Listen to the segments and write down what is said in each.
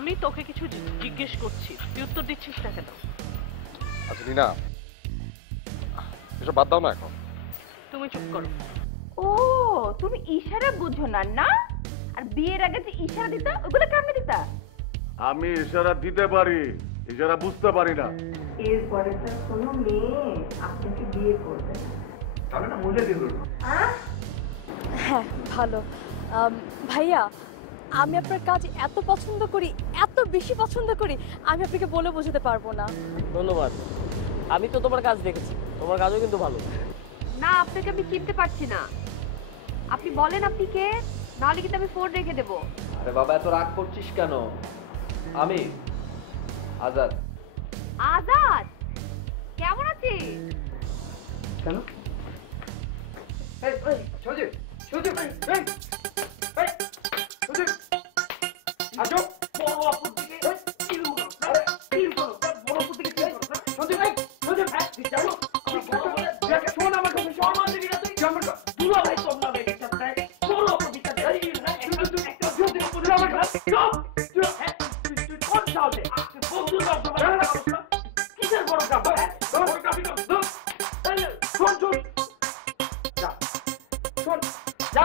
আমি তোকে কিছু জিজ্ঞেস করছি, তুই উত্তর দিচ্ছিস না কেন? আচ্ছা রিনা, এসব বাদ দাও না এখন। তুমি চুপ করো। ও তুমি ইশারা বুঝো না না? আর বিয়ের আগে যে ইশারা দিতা ওগুলো কেমনে দিতা? আমি ইশারা দিতে পারি, ইশারা বুঝতে পারি না। এরপরে তো কোনো মেয়ে আপনাকে বিয়ে করবে না, তাহলে না মুঝে দিল। হ্যাঁ ভালো। ভাইয়া, আমি আপনার কাজ এত পছন্দ করি, এত বেশি পছন্দ করি, আমি আপনাকে বলে বোঝাতে পারবো না। ধন্যবাদ। আমি তো তোমার কাজ দেখেছি, তোমার কাজও কিন্তু ভালো। না, আপনাকে আমি চিনতে পারছি না। আপনি বলেন আপনি কে, নাহলে কিন্তু আমি ফোন রেখে দেবো। আরে বাবা, এত রাগ করছিস কেন? আমি আজাদ। আজাদ, কেমন আছিস? কেন? এই এই সজীব, সজীব, এই এই সজীব, আজো বড় আপুর দিকে কিল করো, আরে কিল করো, বড় আপুর দিকে কিল করো। সজীব, এই সজীব, এই চলো, দেখ শোন আমার কথা, শর্মা দিবি না তুই। আমার কথা দুলা ভাই তোর নামে একটা চাই, বড় আপুর দিকে এই একটা জোর দিবি বুঝলা আমার কথা। চুপ চুপ, তুই কোন চাওতে বন্ধু দাও সবাই কিসের বড় কাপ, বড় কাপি তো শোন শোন, যা শোন যা।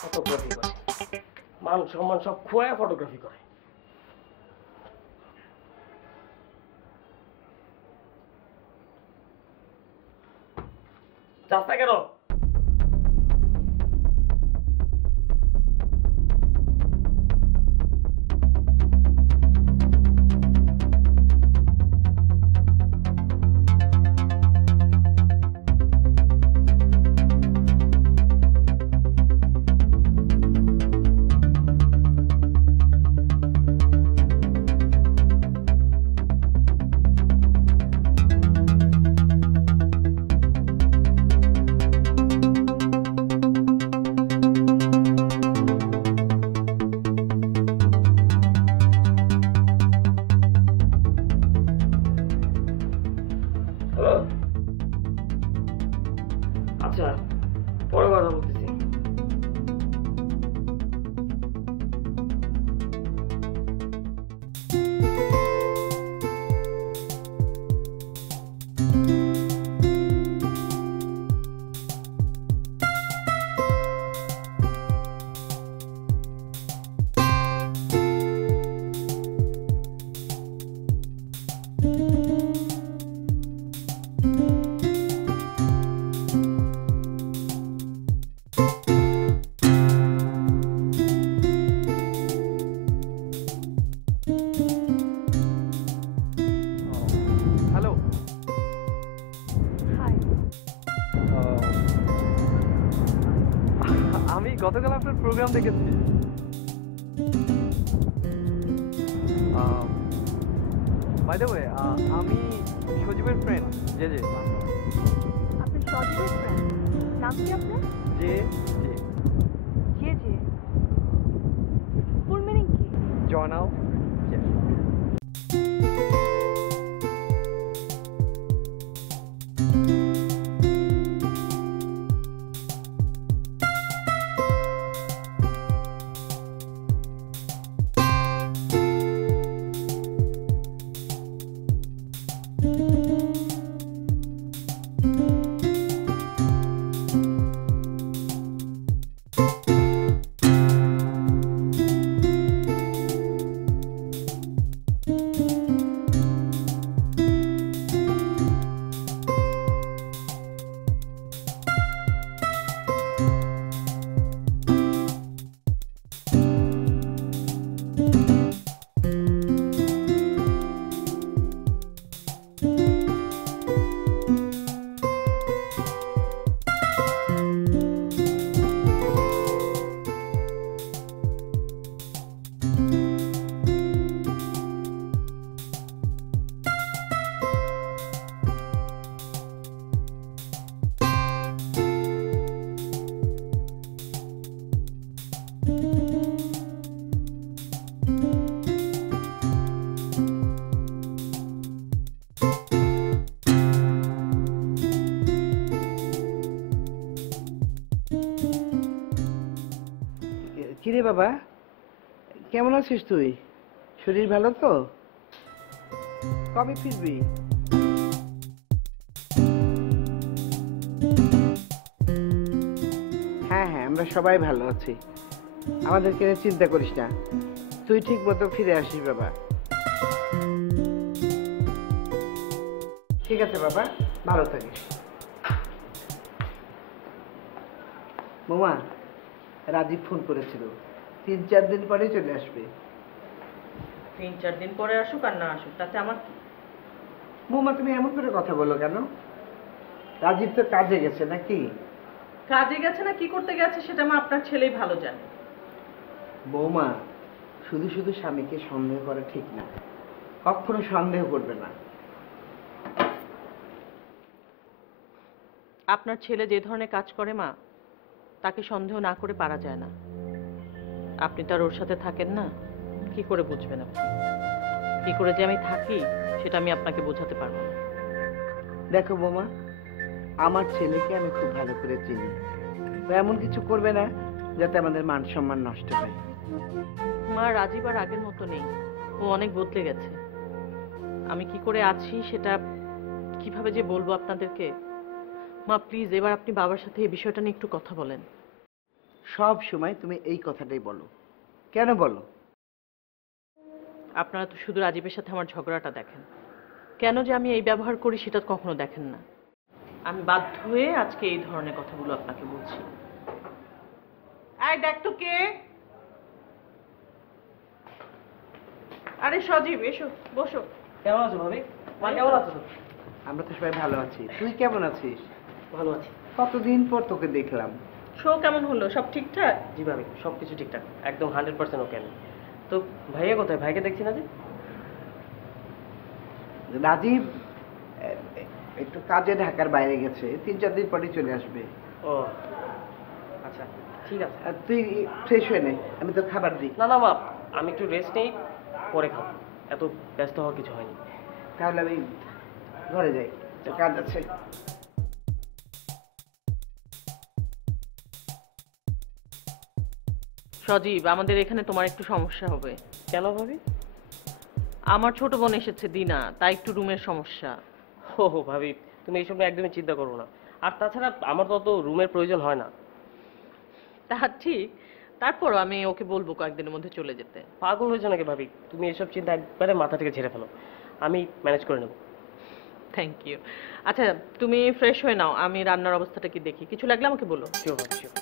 ফটোগ্রাফি করে, মান সম্মান সব খোয়া ফটোগ্রাফি করে। যাস না কেন? আচ্ছা, পরে কথা বলতেছি। হ্যালো। হাই। আমি গতকাল আপনার প্রোগ্রাম দেখেছি। বাই দ্য ওয়ে, আমি সজীবের ফ্রেন্ড। জি জি। আপনি সজীবের ফ্রেন্ড? নাম কি আপনার? জি জি। জে জে, ফুল মিনিং কি? জয়নাল। কিরে বাবা, কেমন আছিস তুই? শরীর ভালো তো? কবে ফিরবি? হ্যাঁ হ্যাঁ, আমরা সবাই ভালো আছি, আমাদেরকে নিয়ে চিন্তা করিস না। তুই ঠিক মতো ফিরে আসিস বাবা। ঠিক আছে বাবা, ভালো থাকিস। মামা, রাজীব ফোন করেছিল, 3-4 দিন পরে চলে আসবে। 3-4 দিন পরে আসুক আর না আসুক তাতে আমার কি? বৌমা, তুমি এমন করে কথা বলো কেন? রাজীব তো কাজে গেছে নাকি? কাজে গেছে না কি করতে গেছে সেটা আপনার ছেলেই ভালো জানে। বৌমা, শুধু শুধু স্বামীকে সন্দেহ করা ঠিক না, কখনো সন্দেহ করবে না। আপনার ছেলে যে ধরনের কাজ করে মা, তাকে সন্দেহ না করে পারা যায় না। আপনি তো আর ওর সাথে থাকেন না, কি করে বুঝবেন আপনি? কি করে যে আমি থাকি সেটা আমি আপনাকে বোঝাতে পারবো না। দেখো বৌমা, আমার ছেলেকে আমি খুব ভালো করে চিনি, ও এমন কিছু করবে না যাতে আমাদের মান সম্মান নষ্ট হয়। মা, রাজীব আর আগের মতো নেই, ও অনেক বদলে গেছে। আমি কি করে আছি সেটা কিভাবে যে বলবো আপনাদেরকে। মা প্লিজ, এবার আপনি বাবার সাথে এই বিষয়টা নিয়ে একটু কথা বলেন। সব সময় তুমি এই কথাটাই বলো, কেন বলো? আপনারা তো শুধু রাজীবের সাথে আমার ঝগড়াটা দেখেন, কেন যে আমি এই ব্যবহার করি সেটা কখনো দেখেন না। আমি বাধ্য হয়ে আজকে এই ধরনের কথাগুলো আপনাকে বলছি। এই দেখ তো কে? আরে সজীব, এসো বসো। কেমন আছো ভাবি? মা কেমন আছো? আমরা তো সবাই ভালো আছি, তুই কেমন আছিস? ভালো আছি। কতদিন পর তোকে দেখলাম। শো কেমন হলো? সব ঠিকঠাক? জি ভাবি, সব কিছু ঠিকঠাক, একদম 100% ওকে। আমি তো ভাইয়া কোথায়? ভাইকে দেখছি না যে। রাজীব একটু কাজে ঢাকার বাইরে গেছে, 3-4 দিন পরে চলে আসবে। ও আচ্ছা, ঠিক আছে। আর তুই ফ্রেশ হয়ে নে, আমি তো খাবার দিই। না না মা, আমি একটু রেস্ট নেই, পরে খাবো। এত ব্যস্ত হওয়ার কিছু হয়নি। তাহলে আমি ঘরে যাই, তো কাজ আছে। সজীব, আমাদের এখানে তোমার একটু সমস্যা হবে। কেন ভাবি? আমার ছোট বোন এসেছে দিনা, তাই একটু রুমের সমস্যা। ও ভাবি, তুমি এইসব নিয়ে একদমই চিন্তা করো না। আর তাছাড়া আমার তো অত রুমের প্রয়োজন হয় না। তা ঠিক, তারপরও আমি ওকে বলবো কয়েকদিনের মধ্যে চলে যেতে। পাগল হয়েছে নাকি ভাবি? তুমি এসব চিন্তা একবারে মাথা থেকে ঝেড়ে ফেলো, আমি ম্যানেজ করে নেব। Thank you. আচ্ছা, তুমি ফ্রেশ হয়ে নাও, আমি রান্নার অবস্থাটা কি দেখি, কিছু লাগলে আমাকে বলো। শিওর ভাবি, শিওর।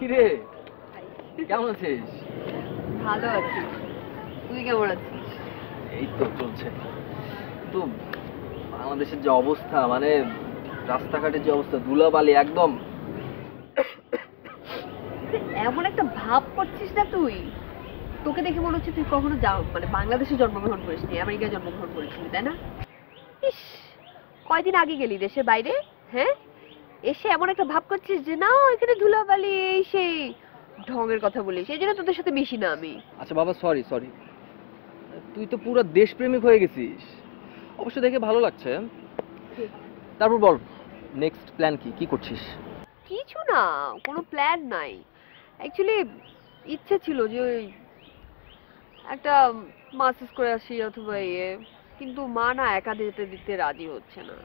কিরে, কেমন আছিস? ভালো আছি, তুই কেমন আছিস? এই তো চলছে। তো বাংলাদেশের যে অবস্থা, মানে রাস্তাঘাটের যে অবস্থা, ধুলাবালি একদম। এমন একটা ভাব করছিস না তুই, তোকে দেখে মনে হচ্ছে তুই কখনো মানে বাংলাদেশে জন্মগ্রহণ করিসনি, আমেরিকায় জন্মগ্রহণ করিসনি, তাই না? ইস, কয়দিন আগে গেলি দেশের বাইরে, হ্যাঁ? এসে এমন একটা ভাব করছিস যে না এখানে ধুলাবালি এই সেই, ঢঙের কথা বলিস, এই জন্য তোদের সাথে মিশি না আমি। আচ্ছা বাবা, সরি সরি, তুই তো পুরো দেশপ্রেমিক হয়ে গেছিস, অবশ্য দেখে ভালো লাগছে। তারপর বল, নেক্সট প্ল্যান কি? কি করছিস? কিছু না, কোনো প্ল্যান নাই। অ্যাকচুয়ালি ইচ্ছে ছিল যে ওই একটা মাস্টার্স করে আসি অথবা কিন্তু মা না একা যেতে দিতে রাজি হচ্ছে না।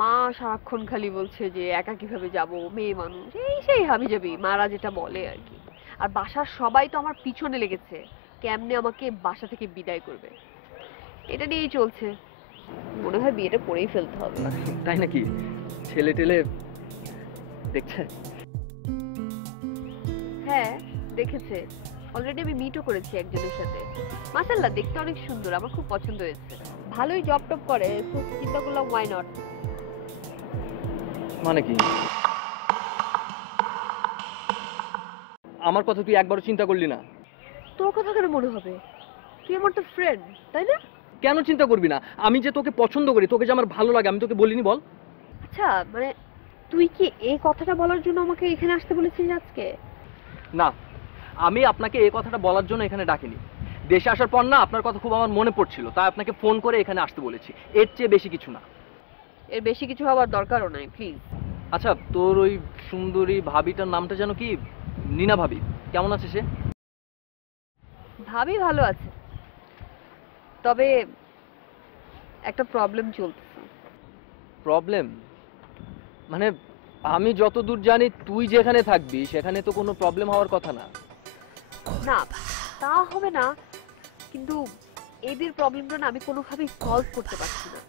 মা সারাক্ষণ খালি বলছে যে একা কিভাবে যাব, মেয়ে মানুষ, এই সেই হাবিজাবি মারা যেটা বলে আর কি। আর বাসার সবাই তো আমার পিছনে লেগেছে, কেমনে আমাকে বাসা থেকে বিদায় করবে, এটা নিয়েই চলছে। মনে হয় বিয়েটা করেই ফেলতে হবে। তাই নাকি? ছেলে টেলে দেখছে? হ্যাঁ দেখেছে, অলরেডি আমি মিটও করেছি একজনের সাথে। মাশাআল্লাহ, দেখতে অনেক সুন্দর, আমার খুব পছন্দ হয়েছে। ভালোই জব টপ করে, তো চিন্তা করলাম ওয়াই নট। মানে কি? আমার কথা তুই একবারও চিন্তা করলি না? তোর কথা কেন মনে হবে? তুই আমার তো ফ্রেন্ড, তাই না? কেন চিন্তা করবি না? আমি যে তোকে পছন্দ করি, তোকে যে আমার ভালো লাগে, আমি তোকে বলিনি বল? আচ্ছা, মানে তুই কি এই কথাটা বলার জন্য আমাকে এখানে আসতে বলেছিস আজকে? না, আমি আপনাকে এই কথাটা বলার জন্য এখানে ডাকিনি। দেশে আসার পর না আপনার কথা খুব আমার মনে পড়ছিল, তাই আপনাকে ফোন করে এখানে আসতে বলেছি। এর চেয়ে বেশি কিছু না। এর বেশি কিছু হওয়ার দরকারও নাই, প্লিজ। আচ্ছা, তোর ওই সুন্দরী ভাবিটার নামটা যেন কি? নীনা ভাবি, কেমন আছে সে? ভাবি ভালো আছে, তবে একটা প্রবলেম চলতেছে। প্রবলেম? মানে আমি যতদূর জানি তুই যেখানে থাকবি সেখানে তো কোনো প্রবলেম হওয়ার কথা না। না, তা হবে না, কিন্তু এদের প্রবলেমটা না আমি কোনোভাবেই সলভ করতে পারছি না।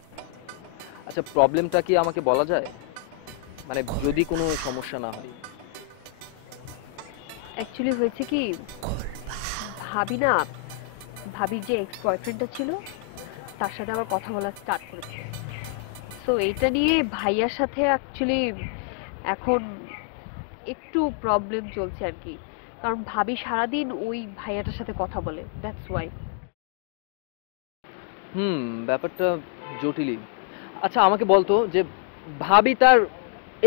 আচ্ছা, প্রবলেমটা কি আমাকে বলা যায়? মানে যদি কোনো সমস্যা না হয়। অ্যাকচুয়ালি হয়েছে কি, ভাবির যে এক্স বয়ফ্রেন্ডটা ছিল তার সাথে আবার কথা বলা স্টার্ট করেছে। তো এটা নিয়ে ভাইয়ার সাথে অ্যাকচুয়ালি এখন একটু প্রবলেম চলছে আর কি, কারণ ভাবি সারাদিন ওই ভাইয়াটার সাথে কথা বলে, দ্যাটস ওয়াই। ব্যাপারটা জটিলই। আচ্ছা, আমাকে বলতো যে ভাবি তার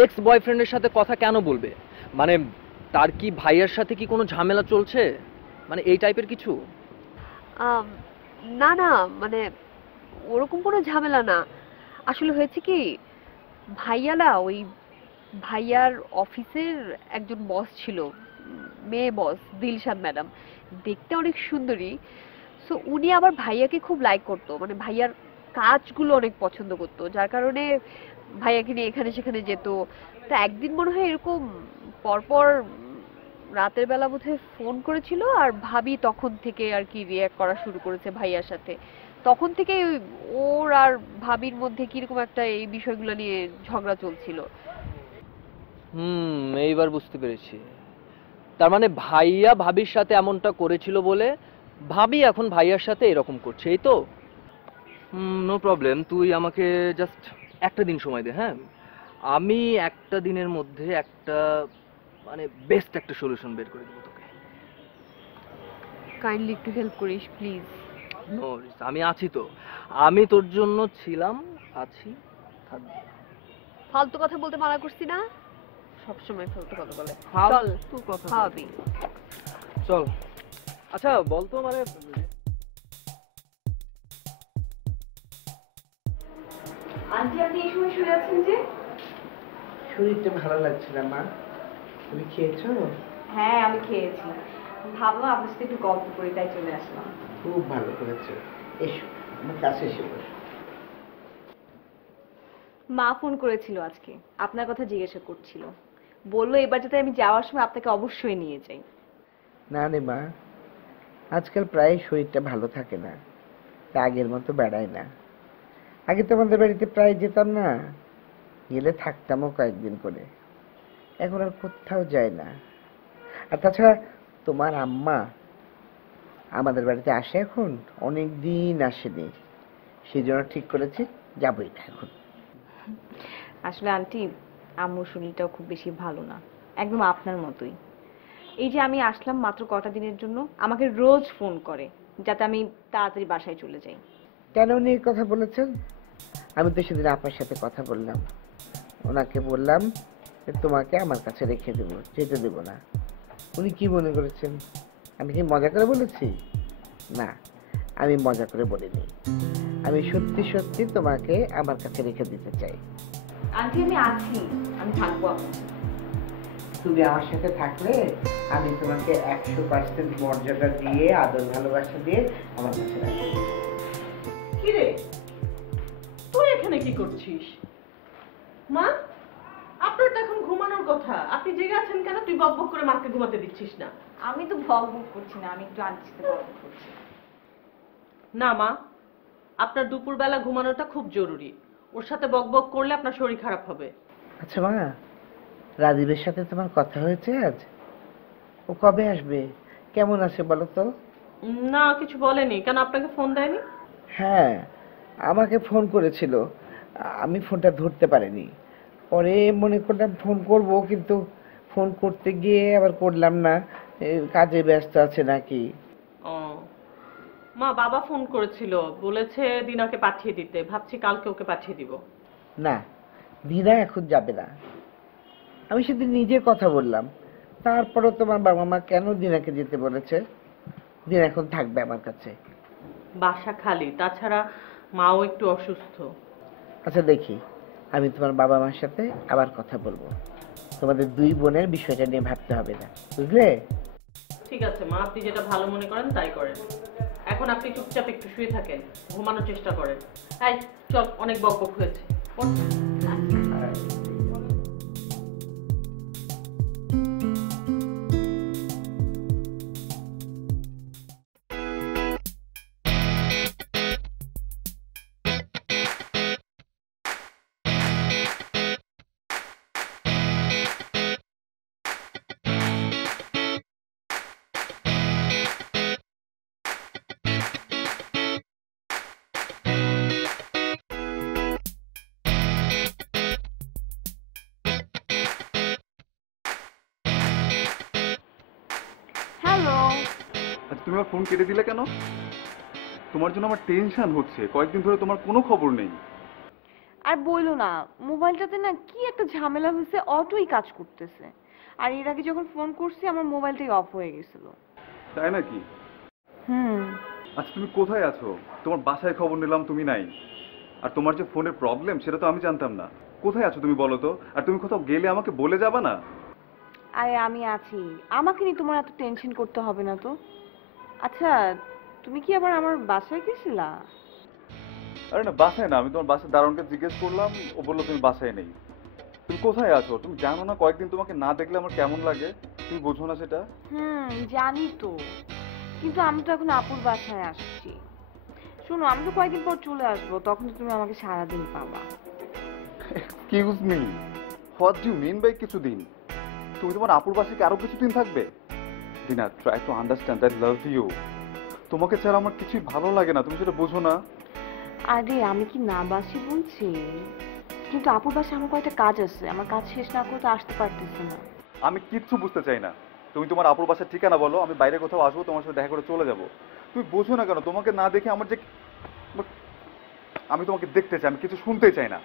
এক্স বয়ফ্রেন্ডের সাথে কথা কেন বলবে? মানে তার কি ভাইয়ার সাথে কি কোনো ঝামেলা চলছে? মানে এই টাইপের কিছু? না না, মানে ওরকম কোনো ঝামেলা না। আসলে হয়েছে কি, ওই ভাইয়ার অফিসের একজন বস ছিল, মেয়ে বস, দিলশাদ ম্যাডাম, দেখতে অনেক সুন্দরী। সো উনি আবার ভাইয়াকে খুব লাইক করতো, মানে ভাইয়ার কাজগুলো অনেক পছন্দ করতো, যার কারণে ভাইয়াকে নিয়ে এখানে সেখানে যেত। তা একদিন মনে হয় এরকম পরপর রাতের বেলা বোধহয় ফোন করেছিল, আর ভাবি তখন থেকে আর কি রিঅ্যাক্ট করা শুরু করেছে ভাইয়ার সাথে। তখন থেকে ওর আর ভাবির মধ্যে কিরকম একটা এই বিষয়গুলো নিয়ে ঝগড়া চলছিল। এইবার বুঝতে পেরেছি। তার মানে ভাইয়া ভাবির সাথে এমনটা করেছিল বলে ভাবি এখন ভাইয়ার সাথে এরকম করছে, এই তো? নো প্রবলেম, তুই আমাকে জাস্ট একটা দিন সময় দে। হ্যাঁ, আমি একটা দিনের মধ্যে একটা মানে বেস্ট একটা সলিউশন বের করে দেবো তোকে। কাইন্ডলি একটু হেল্প করিস প্লিজ। নো, আমি আছি তো। আমি তোর জন্য ছিলাম, আছি, থাকবো। ফালতু কথা বলতে মানা করছি না, সবসময় ফালতু কথা বলে। চল ফালতু কথা খাওয়াবি। চল। আচ্ছা বলতো, মানে আন্টি, আপনি এই সময় শুয়ে আছেন যে? শরীরটা ভালো লাগছে না মা। তুমি খেয়েছো? হ্যাঁ, আমি খেয়েছি। ভাবলাম আপনার সাথে একটু গল্প করি, তাই চলে আসলাম। খুব ভালো করেছো। এসো আমার কাছে এসে বসো। মা ফোন করেছিল আজকে, আপনার কথা জিজ্ঞাসা করছিল। বললো এবার যাতে আমি যাওয়ার সময় আপনাকে অবশ্যই নিয়ে যাই। না রে মা, আজকাল প্রায় শরীরটা ভালো থাকে না, তা আগের মতো বেড়ায় না। আগে তো আমাদের বাড়িতে প্রায় যেতাম না, গেলে থাকতামও কয়েকদিন করে। এখন আর কোথাও যায় না। আর তাছাড়া তোমার আম্মা আমাদের বাড়িতে আসে এখন, অনেক দিন আসেনি, সেই জন্য ঠিক করেছি যাবই না এখন। আসলে আন্টি, আম্মুর শরীরটাও খুব বেশি ভালো না, একদম আপনার মতোই। এই যে আমি আসলাম মাত্র কটা দিনের জন্য, আমাকে রোজ ফোন করে যাতে আমি তাড়াতাড়ি বাসায় চলে যাই। কেন উনি এই কথা বলেছেন? আমি তো সেদিন আপনার সাথে কথা বললাম, ওনাকে বললাম যে তোমাকে আমার কাছে রেখে দেবো, যেতে দেবো না। উনি কি মনে করেছেন আমি কি মজা করে বলেছি? না, আমি মজা করে বলিনি। আমি সত্যি সত্যি তোমাকে আমার কাছে রেখে দিতে চাই। আন্টি, আমি আছি, আমি থাকবো আপনার সাথে। তুমি আমার সাথে থাকলে আমি তোমাকে 100% মর্যাদা দিয়ে, আদর ভালোবাসা দিয়ে আমার কাছে রাখবো। কি রে, তুই এখানে কি করছিস? মা, আপনার তো এখন ঘুমানোর কথা, আপনি জেগে আছেন কেন? তুই বকবক করে মাকে ঘুমাতে দিচ্ছিস না। আমি তো ভগ ভগ করছি না, আমি একটু আন্টির সাথে গল্প করছি। না মা, আপনার দুপুরবেলা ঘুমানোটা খুব জরুরি। ওর সাথে বকবক করলে আপনার শরীর খারাপ হবে। আচ্ছা মা, রাজীবের সাথে তোমার কথা হয়েছে আজ? ও কবে আসবে? কেমন আছে বলো তো? না, কিছু বলেনি। কেন, আপনাকে ফোন দেয়নি? হ্যাঁ, আমাকে ফোন করেছিল, আমি ফোনটা ধরতে পারিনি। পরে মনে করলাম ফোন করব, কিন্তু ফোন করতে গিয়ে আবার করলাম না, কাজে ব্যস্ত আছে নাকি। ও মা, বাবা ফোন করেছিল, বলেছে দিনাকে পাঠিয়ে দিতে। ভাবছি কালকে ওকে পাঠিয়ে দিব। না, দিনা এখন যাবে না। আমি সেদিন নিজে কথা বললাম, তারপরও তোমার বাবা মা কেন দিনাকে যেতে বলেছে? দিনা এখন থাকবে আমার কাছে। বাসা খালি, তাছাড়া মাও একটু অসুস্থ। আচ্ছা দেখি, আমি তোমার বাবা মার সাথে আবার কথা বলবো। তোমাদের দুই বোনের বিষয়টা নিয়ে ভাবতে হবে না, বুঝলে? ঠিক আছে মা, আপনি যেটা ভালো মনে করেন তাই করেন। এখন আপনি চুপচাপ একটু শুয়ে থাকেন, ঘুমানোর চেষ্টা করেন। এই চল, অনেক বকবক হয়েছে। ওঠ। হ্যালো। আচ্ছা, তুমি আমার ফোন কেটে দিলে কেন? তোমার জন্য আমার টেনশন হচ্ছে, কয়েকদিন ধরে তোমার কোনো খবর নেই। আর বইলো না, মোবাইলটাতে না কি একটা ঝামেলা হয়েছে, অটোই কাজ করতেছে। আর এর আগে যখন ফোন করছি আমার মোবাইলটাই অফ হয়ে গেছিল। তাই নাকি? হুম। আচ্ছা, তুমি কোথায় আছো? তোমার বাসায় খবর নিলাম, তুমি নাই। আর তোমার যে ফোনের প্রবলেম সেটা তো আমি জানতাম না। কোথায় আছো তুমি বলো তো? আর তুমি কোথাও গেলে আমাকে বলে যাবা না? আরে আমি আছি, আমাকে নিয়ে তোমার এত টেনশন করতে হবে না তো। আচ্ছা, তুমি কি আবার আমার বাসায় গেছিলা? আরে না, বাসায় না, আমি তোমার বাসার দারোয়ানকে জিজ্ঞেস করলাম, ও বললো তুমি বাসায় নেই। তুমি কোথায় আছো? তুমি জানো না কয়েকদিন তোমাকে না দেখলে আমার কেমন লাগে? তুমি বোঝো না সেটা? জানি তো, কিন্তু আমি তো এখন আপুর বাসায় আসছি। শোনো, আমি তো কয়েকদিন পর চলে আসবো, তখন তো তুমি আমাকে সারাদিন পাবা। Excuse me, what do you mean by কিছুদিন? তুমি তোমার আপুর বাসায় কি আরো কিছুদিন থাকবে? Dina, try to understand, I love you. তোমাকে ছাড়া আমার কিছুই ভালো লাগে না, তুমি সেটা বোঝো না? আরে আমি কি না বাসি বলছি, কিন্তু আপুর বাসায় আমার কয়েকটা কাজ আছে, আমার কাজ শেষ না করে তো আসতে পারতেছি না। আমি কিচ্ছু বুঝতে চাই না। তুমি তোমার আপুর বাসার ঠিকানা বলো, আমি বাইরে কোথাও আসবো, তোমার সাথে দেখা করে চলে যাবো। তুমি বোঝো না কেন? তোমাকে না দেখে আমার যে, আমি তোমাকে দেখতে চাই, আমি কিছু শুনতে চাই না।